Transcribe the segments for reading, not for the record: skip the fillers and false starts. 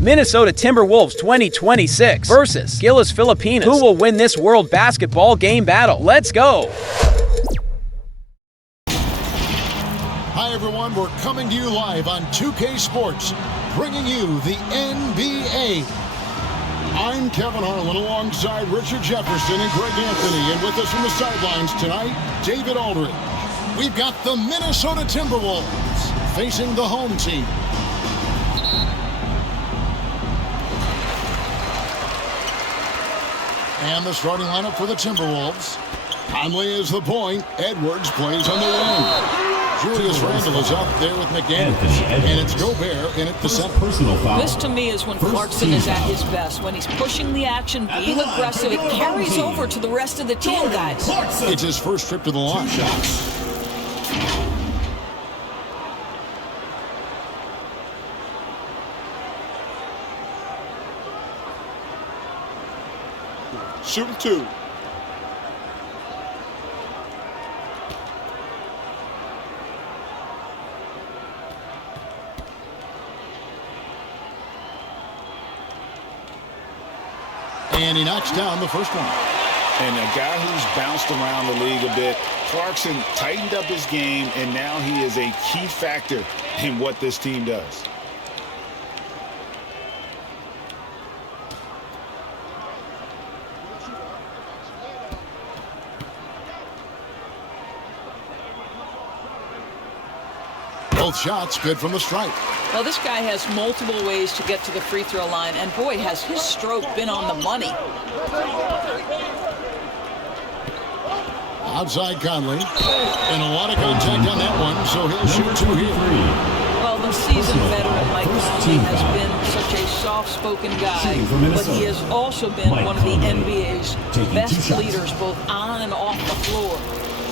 Minnesota Timberwolves 2026 versus GILAS Pilipinas. Who will win this World Basketball Game battle? Let's go! Hi everyone, we're coming to you live on 2K Sports, bringing you the NBA. I'm Kevin Harlan alongside Richard Jefferson and Greg Anthony, and with us from the sidelines tonight, David Aldridge. We've got the Minnesota Timberwolves facing the home team. And the starting lineup for the Timberwolves. Conley is the point. Edwards plays on the wing. Julius Randle is up there with Miguel. And it's Gobert in at the center. This to me is when Clarkson is at his best. When he's pushing the action, being aggressive, it carries over to the rest of the team, guys. It's his first trip to the line. Shooting two. And he knocks down the first one. And a guy who's bounced around the league a bit, Clarkson tightened up his game, and now he is a key factor in what this team does. Both shots good from the stripe. Well, this guy has multiple ways to get to the free throw line, and boy, has his stroke been on the money. Outside Conley. And a lot of contact on that one, so he'll shoot two here. Well, the seasoned veteran Mike Conley has been such a soft-spoken guy, but he has also been one of the NBA's best leaders, both on and off the floor.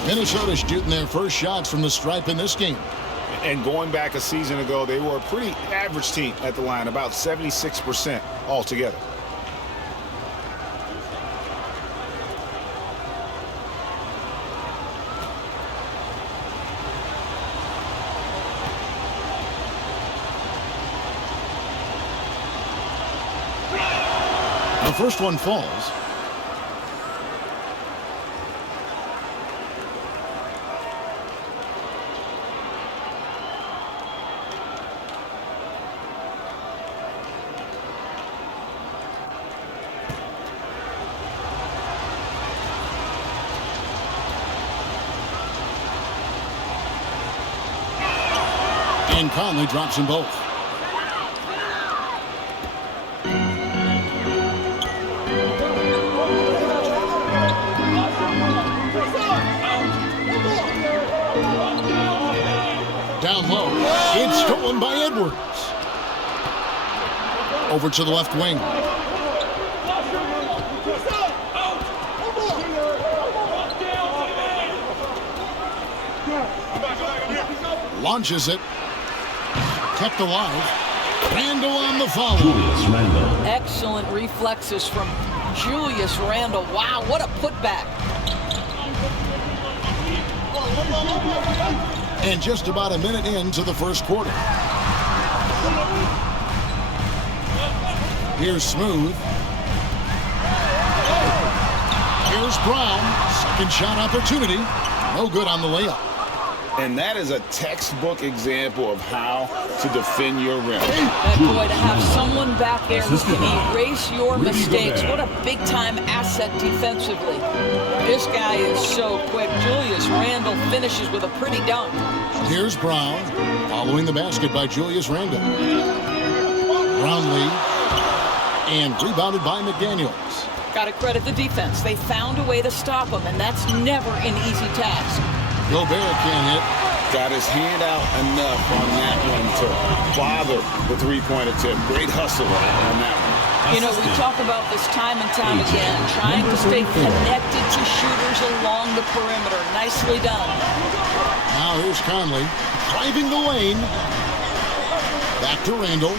Minnesota shooting their first shots from the stripe in this game. And going back a season ago, they were a pretty average team at the line, about 76% altogether. The first one falls. And Conley drops them both. Down low. It's stolen by Edwards. Over to the left wing. Launches it. Kept alive. Randle on the follow. Excellent reflexes from Julius Randle. Wow, what a putback. And just about a minute into the first quarter. Here's Smooth. Here's Brown. Second shot opportunity. No good on the layup. And that is a textbook example of how to defend your rim. Boy, to have someone back there who can erase your mistakes. What a big-time asset defensively. This guy is so quick. Julius Randle finishes with a pretty dunk. Here's Brown, following the basket by Julius Randle. Brownlee, and rebounded by McDaniels. Got to credit the defense. They found a way to stop him, and that's never an easy task. Gobert can't hit. Got his hand out enough on that one to bother the three-point attempt. Great hustle on that one. You know, we talk about this time and time again, trying to stay connected to shooters along the perimeter. Nicely done. Now here's Conley, driving the lane. Back to Randle.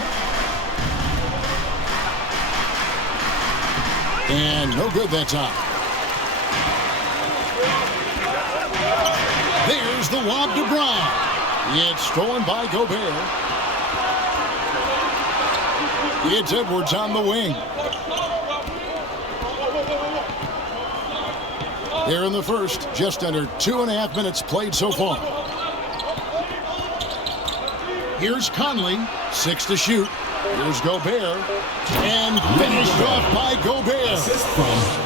And no good that time. There's the lob to Brown. It's stolen by Gobert. It's Edwards on the wing. Here in the first, just under 2.5 minutes played so far. Here's Conley, 6 to shoot. Here's Gobert, and finished off by Gobert.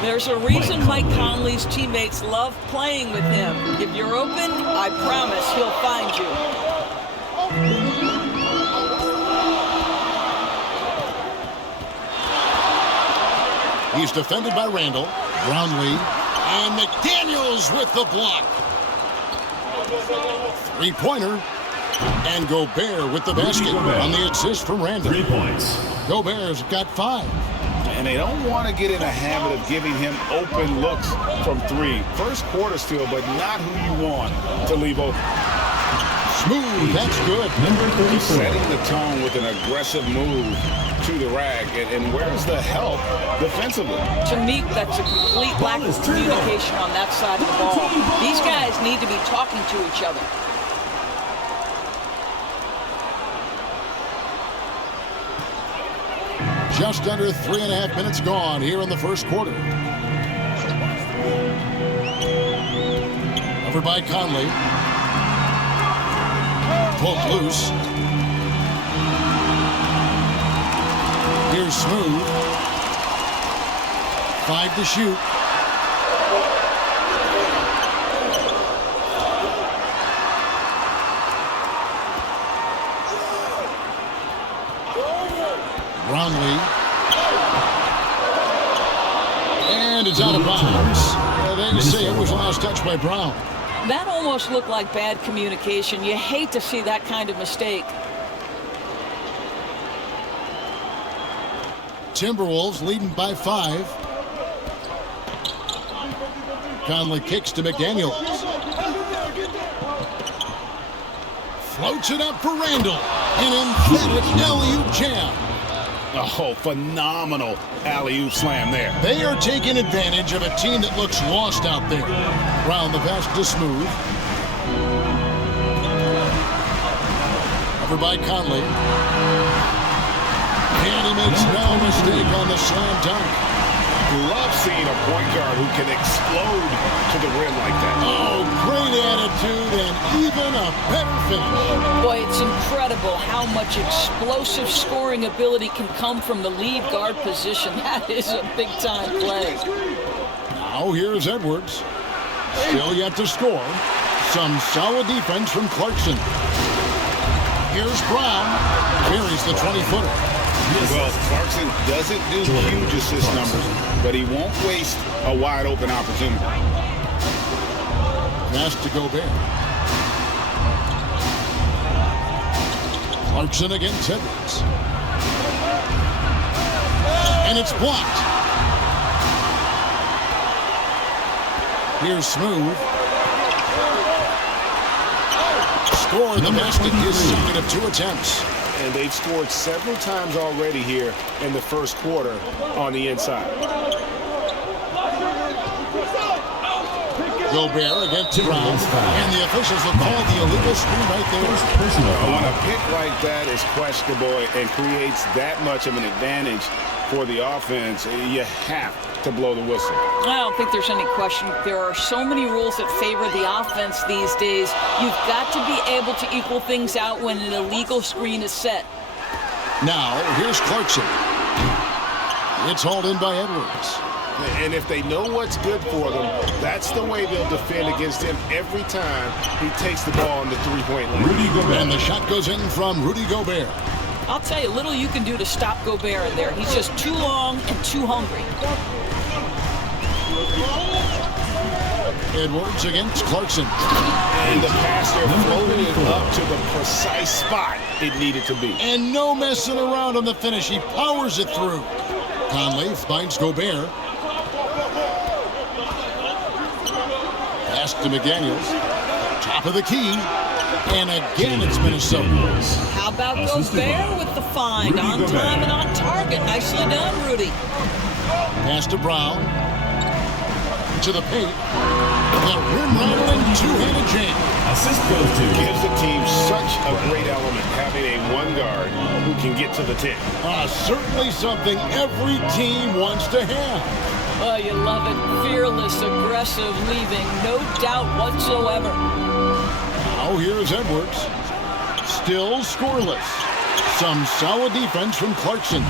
There's a reason Mike Conley's teammates love playing with him. If you're open, I promise he'll find you. He's defended by Randall, Brownlee, and McDaniels with the block. Three-pointer. And Gobert with the basket on the assist from Randall. 3 points. Gobert's got 5. And they don't want to get in a habit of giving him open looks from 3. First quarter still, but not who you want to leave open. Smooth, that's good. Number 34. Setting the tone with an aggressive move to the rack. And where's the help defensively? To me, that's a complete lack of communication on that side of the ball. These guys need to be talking to each other. Just under 3.5 minutes gone here in the first quarter. Covered by Conley. Pulled loose. Here's Smooth. 5 to shoot. Brownlee. And it's out of bounds. They say it was last touched by Brown. That almost looked like bad communication. You hate to see that kind of mistake. Timberwolves leading by 5. Conley kicks to McDaniels. Floats it up for Randall. An emphatic alley-oop jam. Oh, phenomenal alley-oop slam there. They are taking advantage of a team that looks lost out there. Brown the pass to Smooth. Covered by Conley. And he makes no mistake on the slam dunk. Love seeing a point guard who can explode to the rim like that. Oh, great attitude and even a better finish. Boy, it's incredible how much explosive scoring ability can come from the lead guard position. That is a big-time play. Now here's Edwards. Still yet to score. Some solid defense from Clarkson. Here's Brown. Carries the 20-footer. Well, Clarkson doesn't do huge assist numbers, but he won't waste a wide-open opportunity. Pass to Gobert. Clarkson against Edwards. And it's blocked. Here's Smooth. Score the basket, his second of 2 attempts. And they've scored several times already here in the first quarter on the inside. Gobert against Brown. And the officials have called the illegal screen right there. When a pick like that is questionable and creates that much of an advantage for the offense, you have to blow the whistle. I don't think there's any question. There are so many rules that favor the offense these days. You've got to be able to equal things out when an illegal screen is set. Now, here's Clarkson. It's hauled in by Edwards. And if they know what's good for them, that's the way they'll defend against him every time he takes the ball in the three-point line. Rudy Gobert. And the shot goes in from Rudy Gobert. I'll tell you, little you can do to stop Gobert in there. He's just too long and too hungry. Edwards against Clarkson. And the pass there floated it up to the precise spot it needed to be. And no messing around on the finish. He powers it through. Conley finds Gobert. Pass to McDaniels. Top of the key. And again, it's Minnesota. How about Gobert with the find? On time and on target. Nicely done, Rudy. Pass to Brown. To the paint. The rim-rattling two-handed jam. Assist goes to. Gives the team such a great element having a one guard who can get to the 10. Certainly something every team wants to have. Oh, you love it. Fearless, aggressive, leaving no doubt whatsoever. Now here's Edwards. Still scoreless. Some solid defense from Clarkson.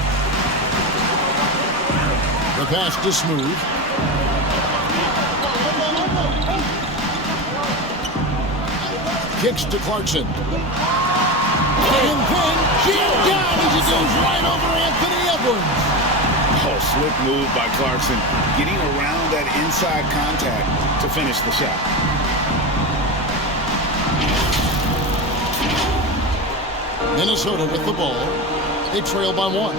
The pass to Smooth. Kicks to Clarkson. And then jammed down as it goes right over Anthony Edwards. Oh, slick move by Clarkson, getting around that inside contact to finish the shot. Minnesota with the ball. They trail by 1.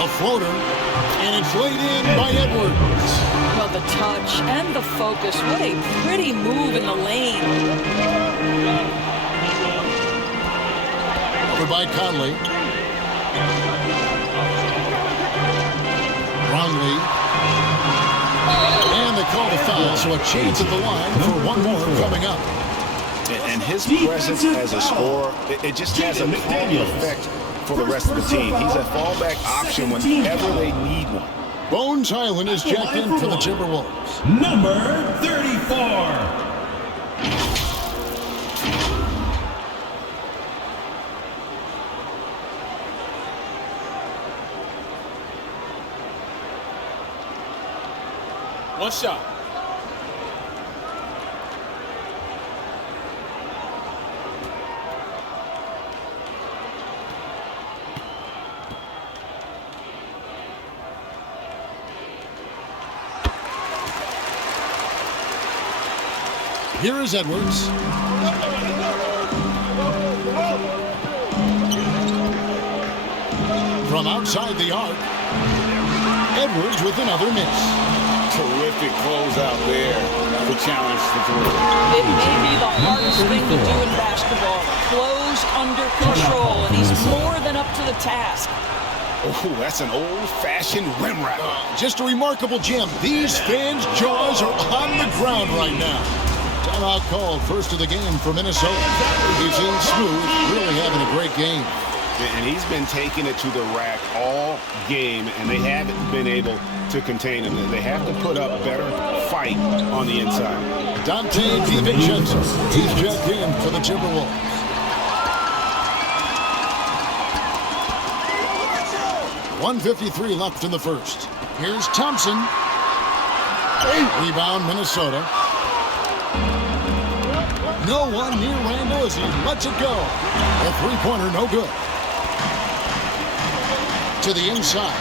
A floater, and it's laid in by Edwards. Well, the touch and the focus. What a pretty move in the lane. Over by Conley. Brownlee. And they call the foul, so a chance at the line for one more coming up. And his presence as a scorer, it just has a calming effect for the rest of the team. He's a fallback option whenever they need one. Bones Highland is checked in for the Timberwolves. Number 34. One shot. Here is Edwards. From outside the arc, Edwards with another miss. Terrific closeout there to challenge the three. It may be the hardest thing to do in basketball. Close under control, and he's more than up to the task. Oh, that's an old-fashioned rim wrap. Just a remarkable gem. These fans' jaws are on the ground right now. Timeout called, first of the game for Minnesota. He's in Smooth, really having a great game. And he's been taking it to the rack all game, and they haven't been able to contain him. They have to put up better fight on the inside. Dante DiVincenzo, he's checked in for the Timberwolves. .153 left in the first. Here's Thompson. Rebound, Minnesota. No one near Randall as he lets it go. A three-pointer, no good. To the inside.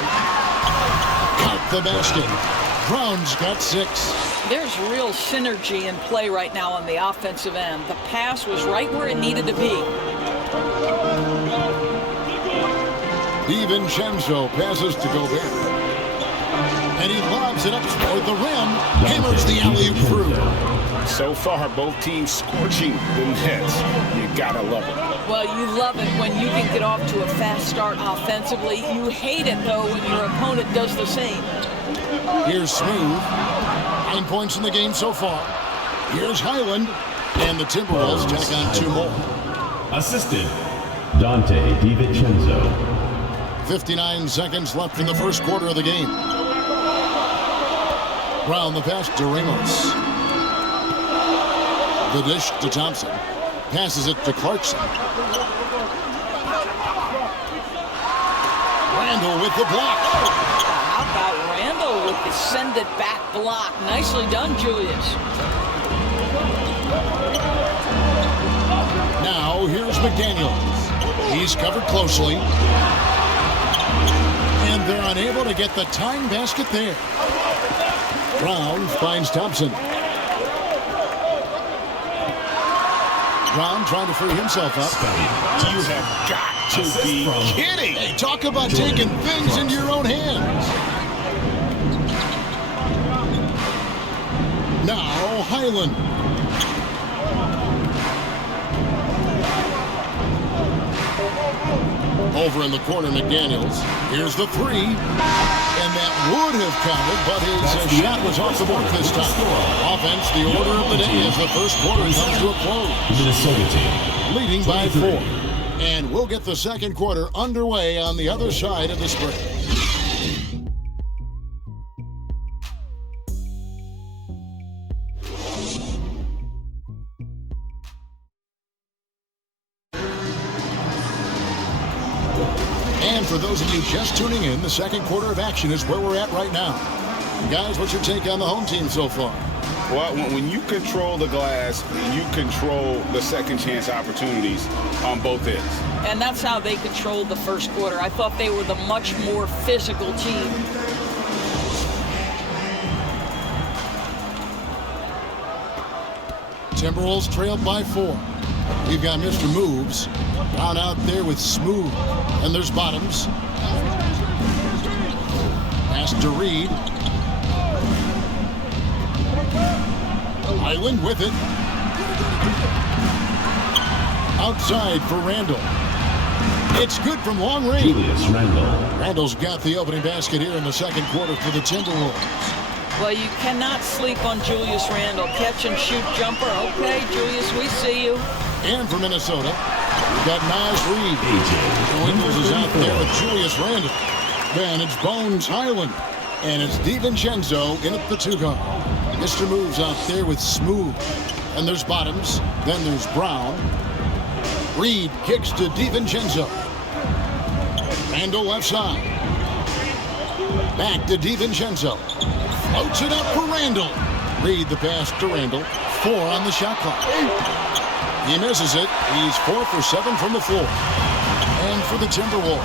Count the basket. Brown's got 6. There's real synergy in play right now on the offensive end. The pass was right where it needed to be. DiVincenzo passes to Gobert. And he lobs it up toward the rim. Hammers the alley-oop through. So far, both teams scorching the nets. You gotta love it. Well, you love it when you can get off to a fast start offensively. You hate it, though, when your opponent does the same. Here's Smooth. 9 points in the game so far. Here's Highland. And the Timberwolves tack on 2 more. Assisted, Dante DiVincenzo. 59 seconds left in the first quarter of the game. Brown the pass to Ramos. The dish to Thompson. Passes it to Clarkson. Randall with the block. How about Randall with the send-it-back block? Nicely done, Julius. Now, here's McDaniels. He's covered closely. And they're unable to get the tying basket there. Brown finds Thompson. Brown trying to free himself up. You have got to be kidding. Hey, talk about taking things into your own hands. Now, Highland. Over in the corner, McDaniels. Here's the 3. And that would have counted, but his shot was off the mark this time. Offense, the order of the day as the first quarter comes to a close. Minnesota team Leading by 4. And we'll get the second quarter underway on the other side of the break. And for those of you just tuning in, the second quarter of action is where we're at right now. Guys, what's your take on the home team so far? Well, when you control the glass, you control the second chance opportunities on both ends. And that's how they controlled the first quarter. I thought they were the much more physical team. Timberwolves trailed by 4. We've got Mr. Moves down out there with Smooth. And there's Bottoms. Pass to Reed. Island with it. Outside for Randall. It's good from long range. Julius Randle. Randall's got the opening basket here in the second quarter for the Timberwolves. Well, you cannot sleep on Julius Randle. Catch and shoot jumper. Okay, Julius, we see you. And for Minnesota, we've got Nas Reed. Ingles is out there with Julius Randle. Then it's Bones Highland. And it's DiVincenzo in at the 2 guard. Mr. Moves out there with Smooth. And there's Bottoms. Then there's Brown. Reed kicks to DiVincenzo. Randle left side. Back to DiVincenzo. Floats it up for Randle. Reed the pass to Randle. 4 on the shot clock. He misses it. He's 4 for 7 from the floor. And for the Timberwolves,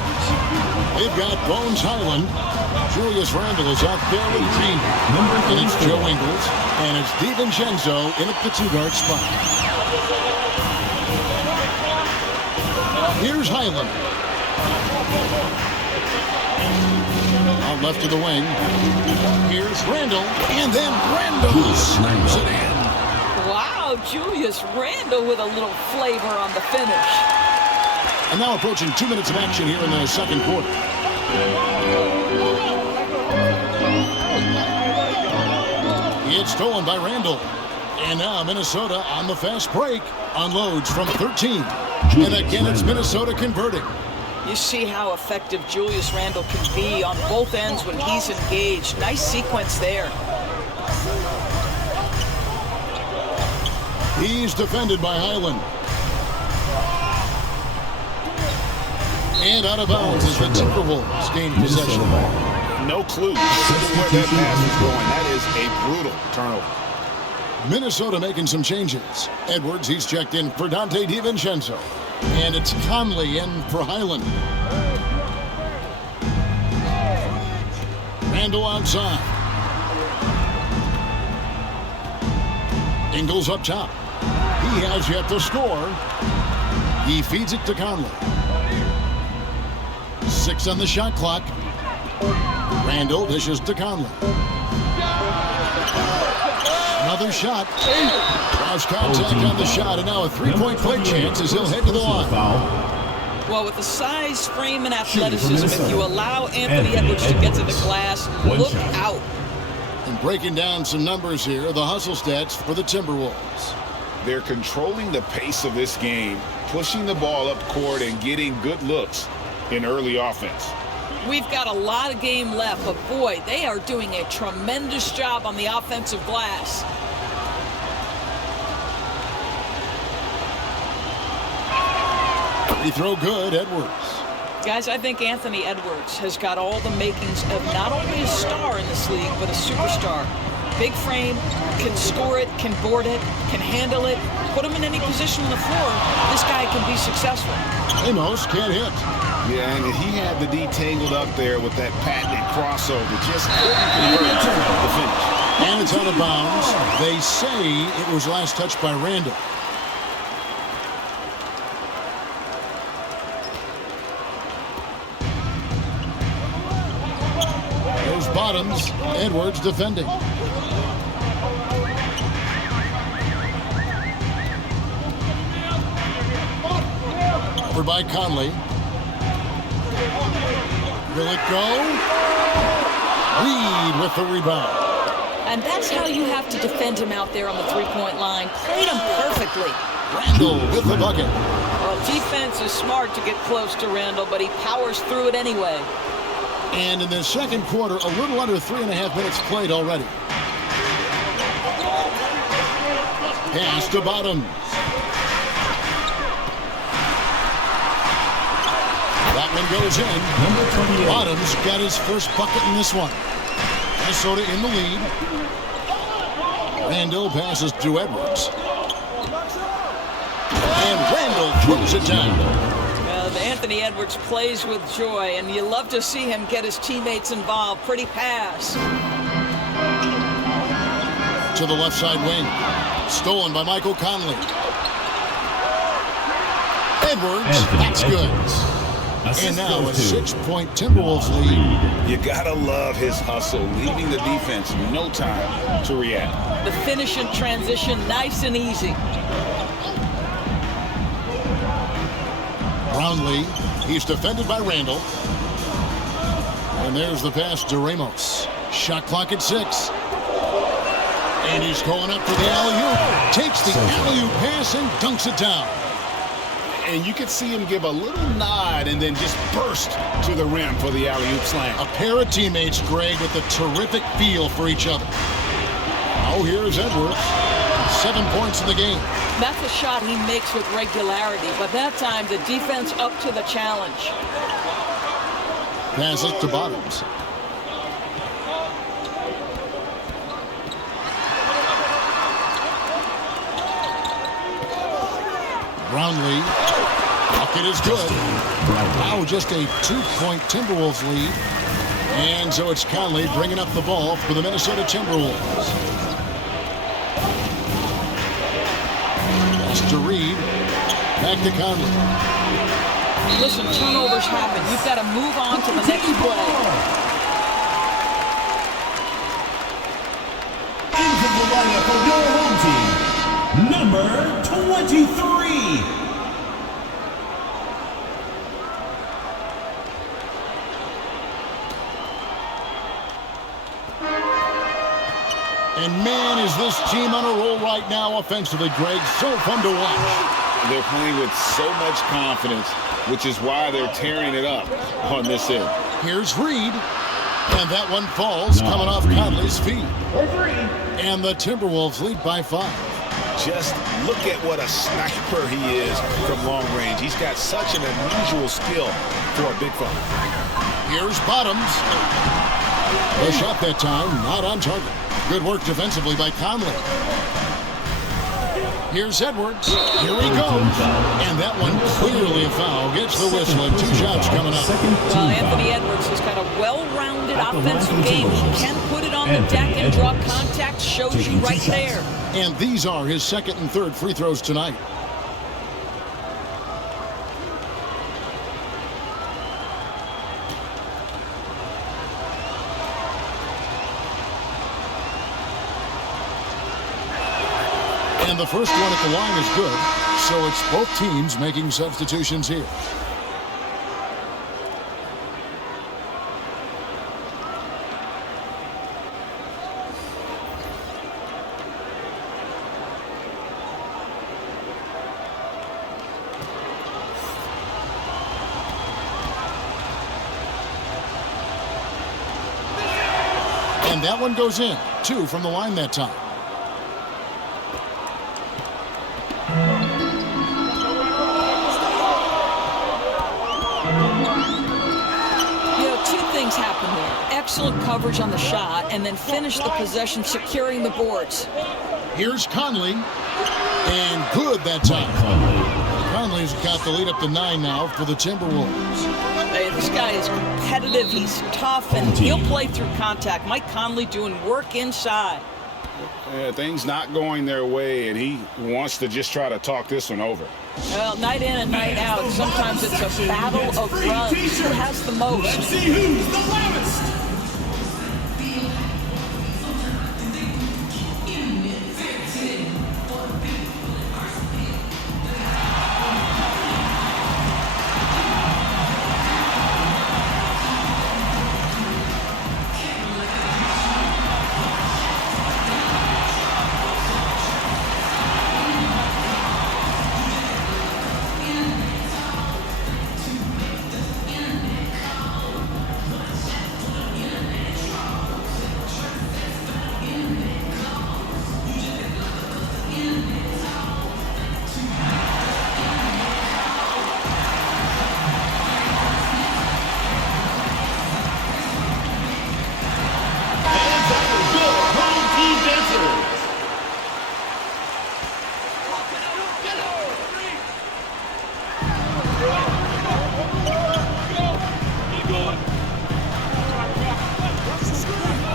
they've got Bones Highland. Julius Randle is out there with Reed. And it's Joe Ingles. And it's DiVincenzo in at the 2 guard spot. Here's Highland. Out left of the wing. Here's Randle. And then Randle slams it in. Wow, Julius Randle with a little flavor on the finish. And now approaching 2 minutes of action here in the second quarter. It's stolen by Randle. And now Minnesota on the fast break unloads from 13. And again, it's Minnesota converting. You see how effective Julius Randle can be on both ends when he's engaged. Nice sequence there. He's defended by Highland. And out of bounds as the Timberwolves gain possession. No clue where that pass is going. That is a brutal turnover. Minnesota making some changes. Edwards, he's checked in for Dante DiVincenzo. And it's Conley in for Highland. Randle outside. Ingles up top. He has yet to score. He feeds it to Conley. 6 on the shot clock. Randle dishes to Conley. Another shot. Cross contact on the shot, and now a 3-point play chance as he'll head to the line. Well, with the size, frame, and athleticism, if you allow Anthony Edwards to get to the glass, look out. And breaking down some numbers here, the hustle stats for the Timberwolves. They're controlling the pace of this game, pushing the ball up court and getting good looks in early offense. We've got a lot of game left, but boy, they are doing a tremendous job on the offensive glass. Free throw good, Edwards. Guys, I think Anthony Edwards has got all the makings of not only a star in this league, but a superstar. Big frame, can score it, can board it, can handle it. Put him in any position on the floor, this guy can be successful. Amos can't hit. Yeah, and he had the D tangled up there with that patented crossover. Just couldn't convert the finish. And it's out of bounds. They say it was last touched by Randle. There's Bottoms. Edwards defending. Over by Conley. Will it go? Reed with the rebound. And that's how you have to defend him out there on the three-point line. Played him perfectly. Randall with the bucket. Well, defense is smart to get close to Randall, but he powers through it anyway. And in the second quarter, a little under 3.5 minutes played already. Pass to Bottoms. That one goes in. Number 28. Bottoms got his first bucket in this one. Minnesota in the lead. Randall passes to Edwards. And Randall throws it down. Well, Anthony Edwards plays with joy, and you love to see him get his teammates involved. Pretty pass. To the left side wing. Stolen by Michael Conley. Edwards, that's good. And now a 6-point Timberwolves lead. You gotta love his hustle, leaving the defense no time to react. The finish in transition, nice and easy. Brownlee, he's defended by Randall. And there's the pass to Ramos. Shot clock at 6. And he's going up for the alley-oop. Takes the alley-oop pass and dunks it down. And you could see him give a little nod and then just burst to the rim for the alley-oop slam. A pair of teammates, Greg, with a terrific feel for each other. Oh, here's Edwards. 7 points in the game. That's a shot he makes with regularity, but that time the defense up to the challenge. Pass it to Bottoms. Brownlee. Bucket is good. Now just a 2-point Timberwolves lead. And so it's Conley bringing up the ball for the Minnesota Timberwolves. Pass to Reed. Back to Conley. Listen, turnovers happen. You've got to move on to the next play. Into the lineup of your home team, number 23. And man, is this team on a roll right now offensively, Greg. So fun to watch. They're playing with so much confidence, which is why they're tearing it up on this end. Here's Reed. And that one falls, coming off Conley's feet. And the Timberwolves lead by 5. Just look at what a sniper he is from long range. He's got such an unusual skill for a big fella. Here's Bottoms. A shot that time, not on target. Good work defensively by Conley. Here's Edwards. Here he goes. And that one clearly a foul. Gets the whistle and 2 shots coming up. Well, Anthony Edwards has got a well-rounded offensive game. He can put it on the deck and draw contact. Shows you right there. And these are his second and third free throws tonight. And the first one at the line is good, so it's both teams making substitutions here. And that one goes in. 2 from the line that time. Happen there. Excellent coverage on the shot, and then finish the possession securing the boards. Here's Conley, and good that time. Conley's got the lead up to 9 now for the Timberwolves. Hey, this guy is competitive, he's tough, and he'll play through contact. Mike Conley doing work inside. Things not going their way, and he wants to just try to talk this one over. Well, night in and night out, sometimes it's a battle of runs. Who has the most? Let's see who's the loudest.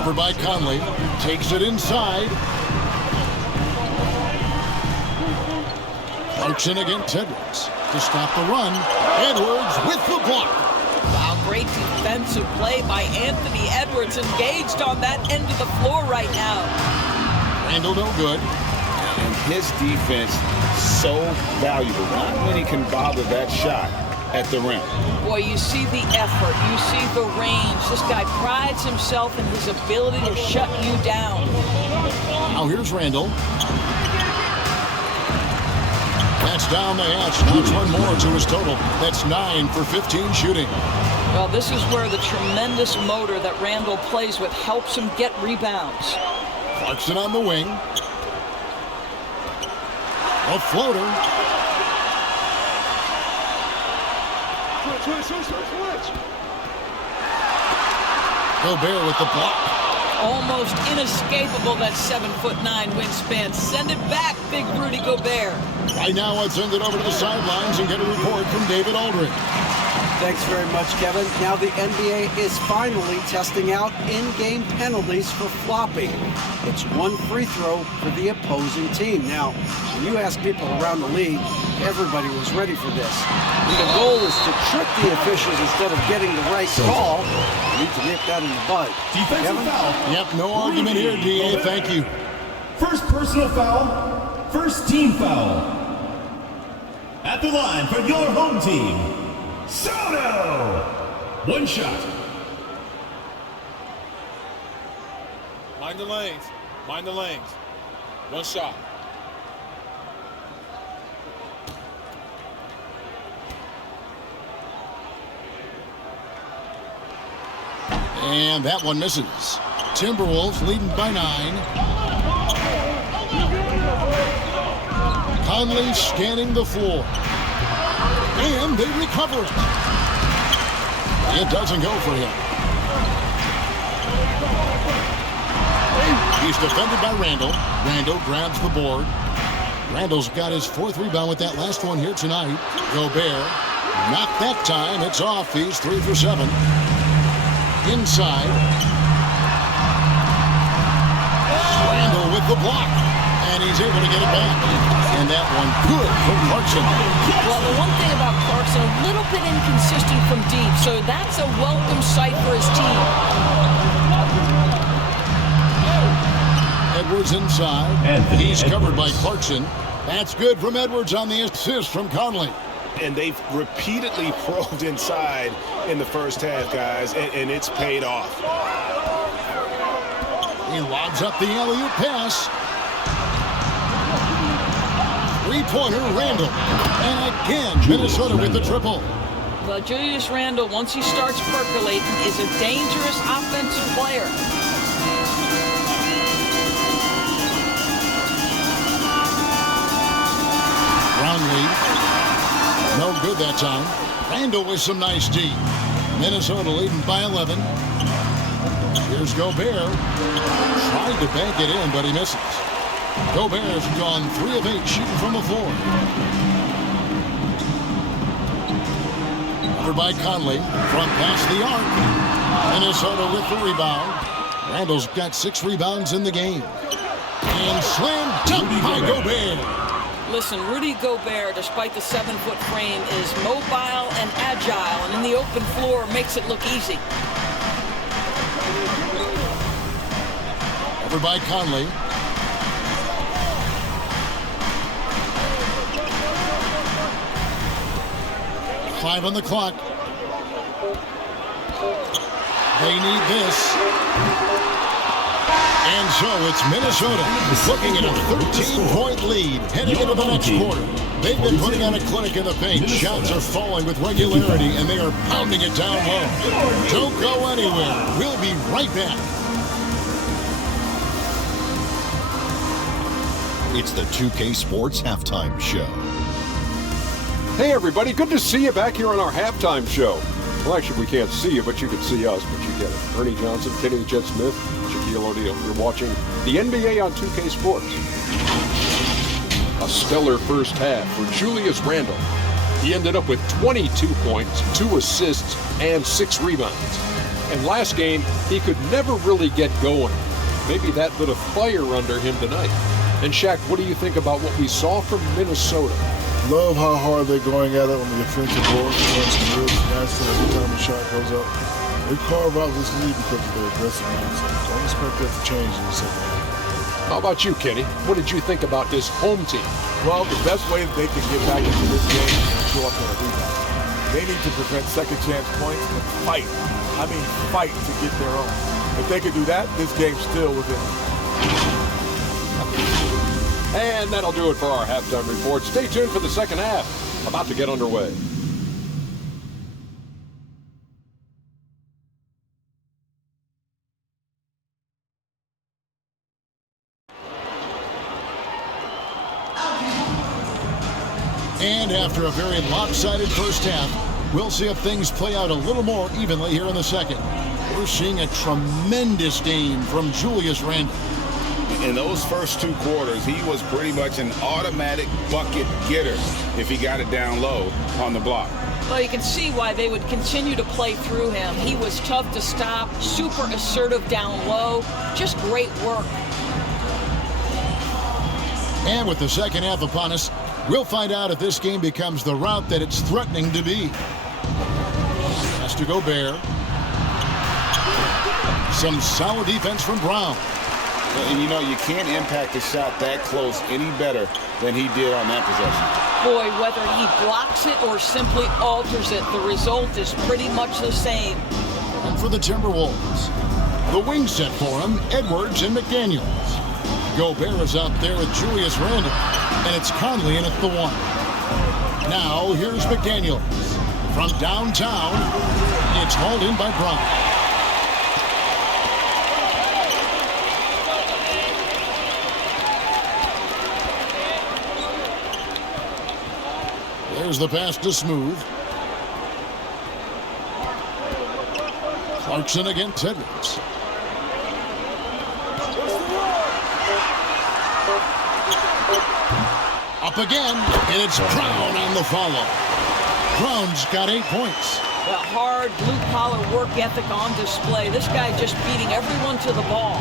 Over by Conley. Takes it inside. Clarkson against Edwards to stop the run. Edwards with the block. Wow, great defensive play by Anthony Edwards, engaged on that end of the floor right now. Randall no good. And his defense so valuable. Not many can bother that shot at the rim. Boy, you see the effort, you see the range. This guy prides himself in his ability to shut you down. Now here's Randall. That's down the hatch. Now it's one more to his total. That's 9 for 15 shooting. Well, this is where the tremendous motor that Randall plays with helps him get rebounds. Clarkson on the wing. A floater. Gobert with the block. Almost inescapable, that 7'9" wingspan. Send it back, big Rudy Gobert. Right now, let's send it over to the sidelines and get a report from David Aldridge. Thanks very much, Kevin. Now the NBA is finally testing out in-game penalties for flopping. It's one free throw for the opposing team. Now, when you ask people around the league, everybody was ready for this. And the goal is to trick the officials instead of getting the right call. You need to nip that in the bud. Defensive foul. Yep, no argument here, DA. Thank you. First personal foul, first team foul. At the line for your home team, Soto. One shot. Mind the lanes. Mind the lanes. One shot. And that one misses. Timberwolves leading by 9. Conley scanning the floor. And they recover it. It doesn't go for him. He's defended by Randall. Randall grabs the board. Randall's got his 4th rebound with that last one here tonight. Gobert, not that time. It's off. He's 3 for 7. Inside. Randall with the block. And he's able to get it back. And that one good from Clarkson. Well, the one thing about Clarkson, a little bit inconsistent from deep, so that's a welcome sight for his team. Edwards inside. He's covered by Clarkson. That's good from Edwards on the assist from Conley. And they've repeatedly probed inside in the first half, guys, and it's paid off. He lobs up the alley-oop pass. Three-pointer, Randall. And again, Minnesota with the triple. Well, Julius Randle, once he starts percolating, is a dangerous offensive player. Brownlee. No good that time. Randall with some nice D. Minnesota leading by 11. Here's Gobert. Tried to bank it in, but he misses. Gobert's gone 3 of 8 shooting from the floor. Over by Conley. Front past the arc. Minnesota with the rebound. Randall's got 6 rebounds in the game. And slam dunk by Gobert. Listen, Rudy Gobert, despite the 7-foot frame, is mobile and agile, and in the open floor makes it look easy. Over by Conley. Five on the clock. They need this. And so it's Minnesota looking at a 13-point lead heading into the next quarter. They've been putting on a clinic in the paint. Shots are falling with regularity, and they are pounding it down low. Don't go anywhere. We'll be right back. It's the 2K Sports Halftime Show. Hey everybody, good to see you back here on our halftime show. Well, actually, we can't see you, but you can see us, but you get it. Ernie Johnson, Kenny the Jet Smith, Shaquille O'Neal. You're watching the NBA on 2K Sports. A stellar first half for Julius Randle. He ended up with 22 points, 2 assists, and 6 rebounds. And last game, he could never really get going. Maybe that lit a fire under him tonight. And Shaq, what do you think about what we saw from Minnesota? Love how hard they're going at it on the offensive board. Doing some real gymnastics every time the shot goes up. They carve out this lead because of their aggressive mindset. Don't expect that to change in the second half. How about you, Kenny? What did you think about this home team? Well, the best way that they can get back into this game is to show up on a rebound. They need to prevent second chance points and fight. I mean, fight to get their own. If they could do that, this game's still within. And that'll do it for our halftime report. Stay tuned for the second half. About to get underway. And after a very lopsided first half, we'll see if things play out a little more evenly here in the second. We're seeing a tremendous game from Julius Randle. In those first 2 quarters, he was pretty much an automatic bucket getter if he got it down low on the block. Well, you can see why they would continue to play through him. He was tough to stop, super assertive down low, just great work. And with the second half upon us, we'll find out if this game becomes the route that it's threatening to be. Has to go Gobert. Some solid defense from Brown. And you know, you can't impact a shot that close any better than he did on that possession. Boy, whether he blocks it or simply alters it, the result is pretty much the same. And for the Timberwolves, the wing set for him, Edwards and McDaniels. Gobert is out there with Julius Randle, and it's Conley in at the 1. Now, here's McDaniels. From downtown, it's hauled in by Brown. There's the pass to Smooth. Clarkson against Edwards. Up again, and it's Brown on the follow. Brown's got 8 points. Well, hard blue-collar work ethic on display. This guy just beating everyone to the ball.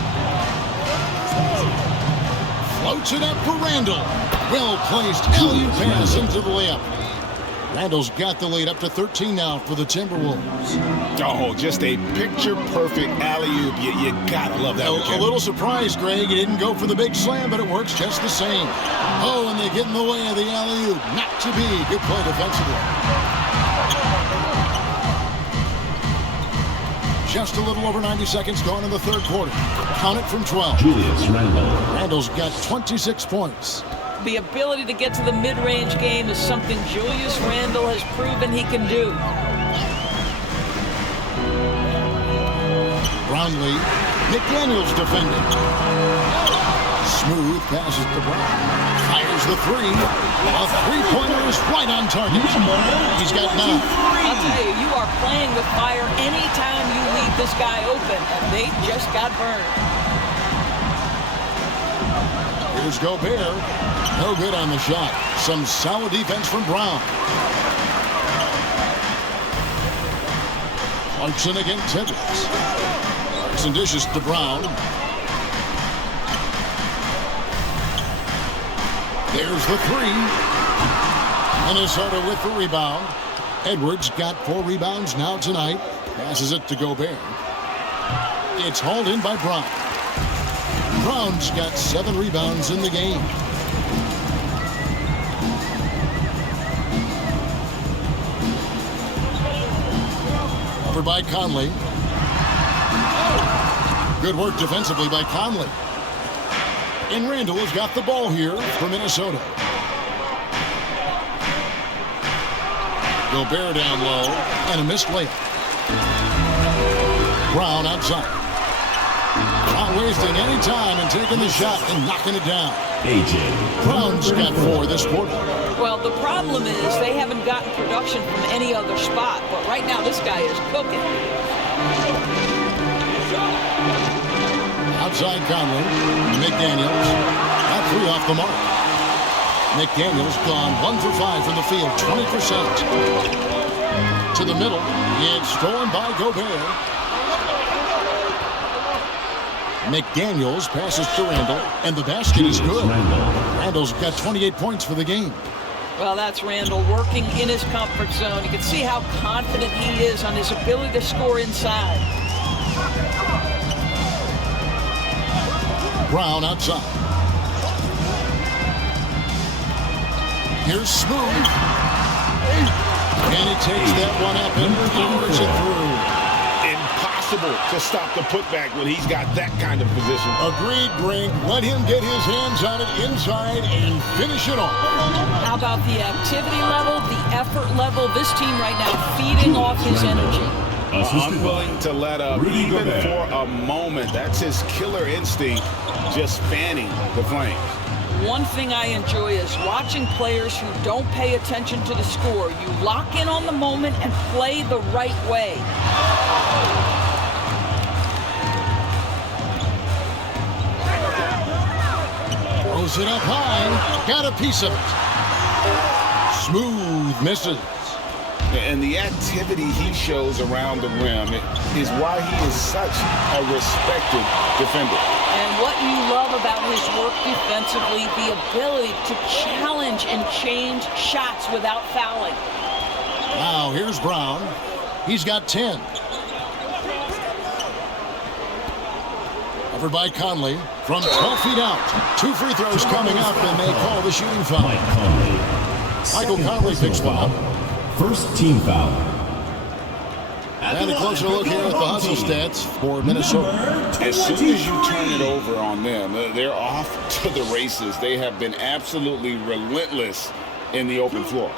Floats it up for Randle. Well-placed alley-oop pass into the layup. Randle's got the lead up to 13 now for the Timberwolves. Oh, just a picture-perfect alley-oop. You gotta love that. A little surprised, Greg. He didn't go for the big slam, but it works just the same. Oh, and they get in the way of the alley-oop. Not to be. Good play defensively. Just a little over 90 seconds gone in the third quarter. Count it from 12. Julius Randle. Randle's got 26 points. The ability to get to the mid-range game is something Julius Randle has proven he can do. Brownlee, McDaniels defending. Smooth passes to Brown. Fires the 3. A three-pointer is right on target. He's got 9. I'll tell you, you are playing with fire anytime you leave this guy open, and they just got burned. Here's Gobert. No good on the shot. Some solid defense from Brown. Clarkson against Edwards. Clarkson dishes to Brown. There's the 3. Minnesota with the rebound. Edwards got 4 rebounds now tonight. Passes it to Gobert. It's hauled in by Brown. Brown's got 7 rebounds in the game. Over by Conley. Good work defensively by Conley. And Randle has got the ball here for Minnesota. Gobert down low and a missed layup. Brown outside. Not wasting any time and taking the shot and knocking it down. Brown's got 4 this quarter. Well, the problem is they haven't gotten production from any other spot, but right now this guy is cooking. Outside Conley. McDaniels. Got 3 off the mark. McDaniels gone 1 for 5 from the field, 20%. To the middle. It's stolen by Gobert. McDaniels passes to Randall, and the basket is good. Randall's got 28 points for the game. Well, that's Randall working in his comfort zone. You can see how confident he is on his ability to score inside. Brown outside. Here's Smooth. And he takes that one up and powers it through. Impossible to stop the putback when he's got that kind of position. Agreed, Brink. Let him get his hands on it inside and finish it off. How about the activity level, the effort level? This team right now feeding off his energy. Unwilling to let up even for a moment. That's his killer instinct, just fanning the flames. One thing I enjoy is watching players who don't pay attention to the score. You lock in on the moment and play the right way. Throws it up high. Got a piece of it. Smooth misses. And the activity he shows around the rim is why he is such a respected defender. And what you love about his work defensively, the ability to challenge and change shots without fouling. Now here's Brown. He's got 10. Covered by Conley from 12 feet out. 2 free throws coming up, and they call the shooting foul. Michael Conley picks one up. First team foul. And a closer look here at the hustle stats for Minnesota. As soon as you turn it over on them, they're off to the races. They have been absolutely relentless in the open floor.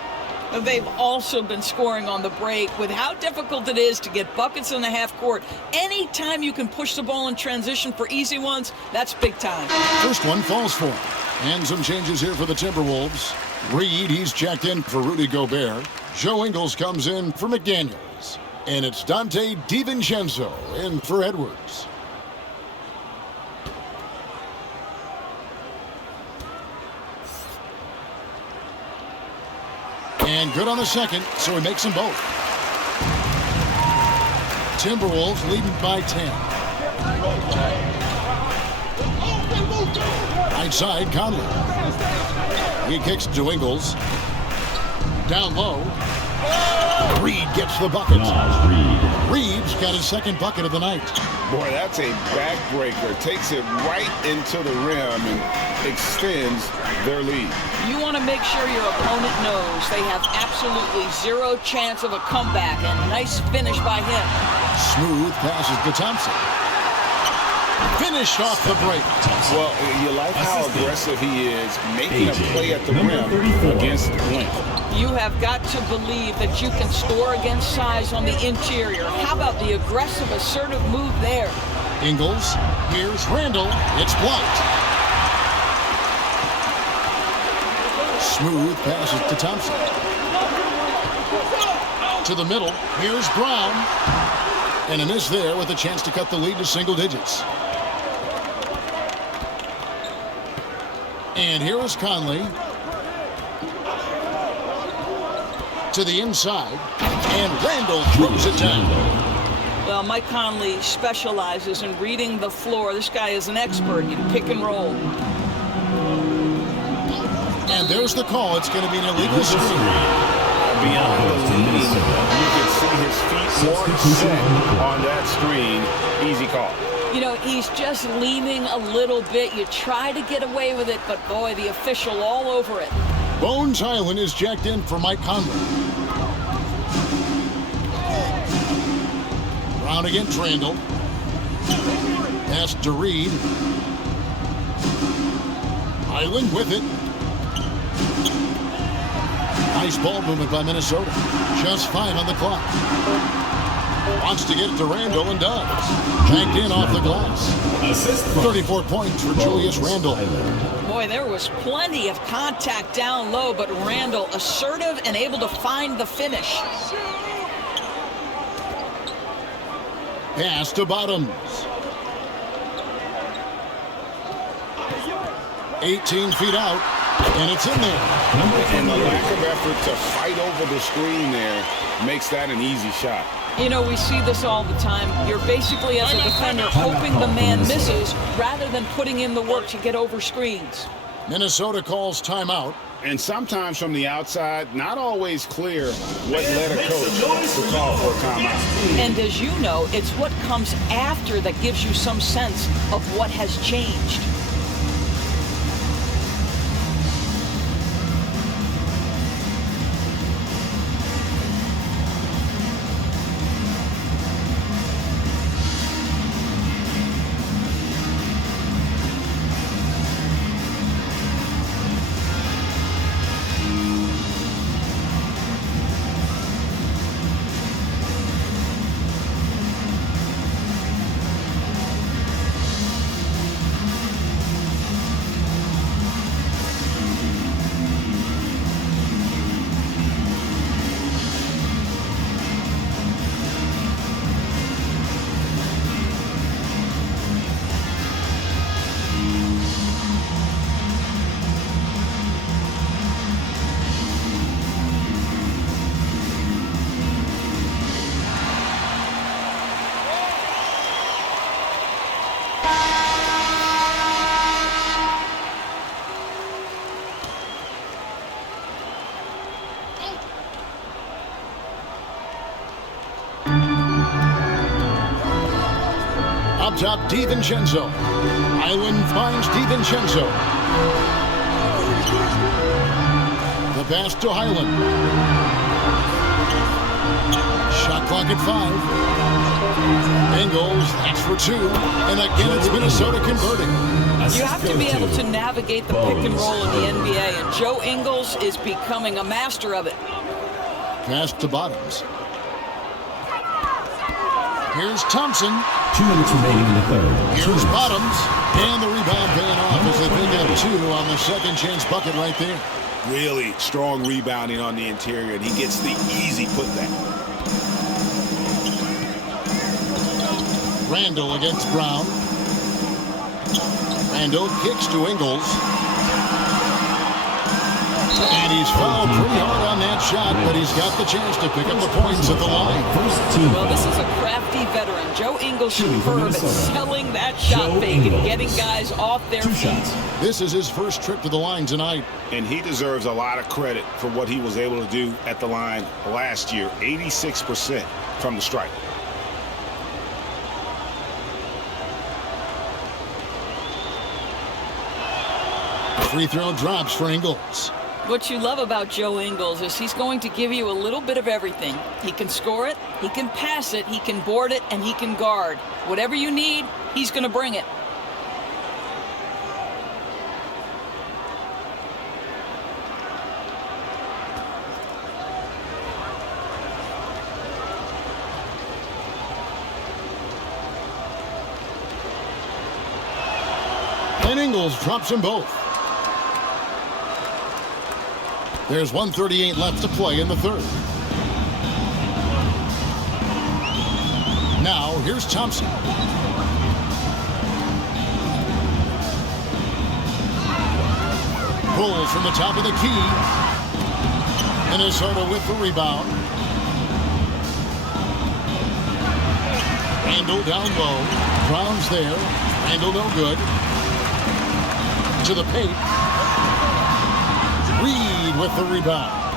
They've also been scoring on the break. With how difficult it is to get buckets in the half court, anytime you can push the ball in transition for easy ones, that's big time. First one falls for him. And some changes here for the Timberwolves. Reed, he's checked in for Rudy Gobert. Joe Ingles comes in for McDaniels. And it's Dante DiVincenzo in for Edwards. And good on the second, so he makes them both. Timberwolves leading by 10. Right side, Conley. He kicks to Ingles. Down low. Reed gets the bucket. Reed's got his second bucket of the night. Boy, that's a backbreaker. Takes it right into the rim and extends their lead. You want to make sure your opponent knows they have absolutely zero chance of a comeback, and nice finish by him. Smooth passes to Thompson. Finished off the break. Well, you like how aggressive he is, making a play at the rim against length. You have got to believe that you can score against size on the interior. How about the aggressive, assertive move there? Ingles, here's Randall. It's blocked. Smooth passes to Thompson. To the middle, here's Brown. And a miss there with a chance to cut the lead to single digits. And here is Conley. To the inside. And Randall throws it down. Well, Mike Conley specializes in reading the floor. This guy is an expert in pick and roll. And there's the call. It's going to be an illegal screen. Beyond the lead, you can see his feet more set on that screen. Easy call. You know, he's just leaning a little bit. You try to get away with it, but boy, the official all over it. Bones Highland is jacked in for Mike Conley. Brown against Randall. Pass to Reed. Highland with it. Nice ball movement by Minnesota. Just 5 on the clock. Wants to get it to Randall and does. Jacked in off the glass. 34 points for Julius Randall. Boy, there was plenty of contact down low, but Randall assertive and able to find the finish. Pass to Bottoms. 18 feet out, and it's in there. And the lack of effort to fight over the screen there makes that an easy shot. You know, we see this all the time. You're basically, as a defender, hoping the man misses rather than putting in the work to get over screens. Minnesota calls timeout. And sometimes from the outside, not always clear what led a coach to call for a timeout. And as you know, it's what comes after that gives you some sense of what has changed. Up top, DiVincenzo. Island finds DiVincenzo. The pass to Highland. Shot clock at 5. Ingles, that's for 2. And again, it's Minnesota converting. You have to be able to navigate the pick and roll in the NBA, and Joe Ingles is becoming a master of it. Pass to Bottoms. Here's Thompson. 2 minutes remaining in the third. Here's Bottoms. And the rebound paying off as they pick up 2 on the second chance bucket right there. Really strong rebounding on the interior, and he gets the easy putback. Randall against Brown. Randall kicks to Ingles. And he's fouled pretty hard on that shot, but he's got the chance to pick up the points at the line. Well, this is a crafty veteran. Joe Ingles superb at selling that shot fake and getting guys off their feet. This is his first trip to the line tonight. And he deserves a lot of credit for what he was able to do at the line last year. 86% from the stripe. Free throw drops for Ingles. What you love about Joe Ingles is he's going to give you a little bit of everything. He can score it, he can pass it, he can board it, and he can guard. Whatever you need, he's going to bring it. And Ingles drops them both. There's 1:38 left to play in the third. Now, here's Thompson. Pulls from the top of the key. Minnesota with the rebound. Randall down low. Brown's there. Randall no good. To the paint. Reed with the rebound.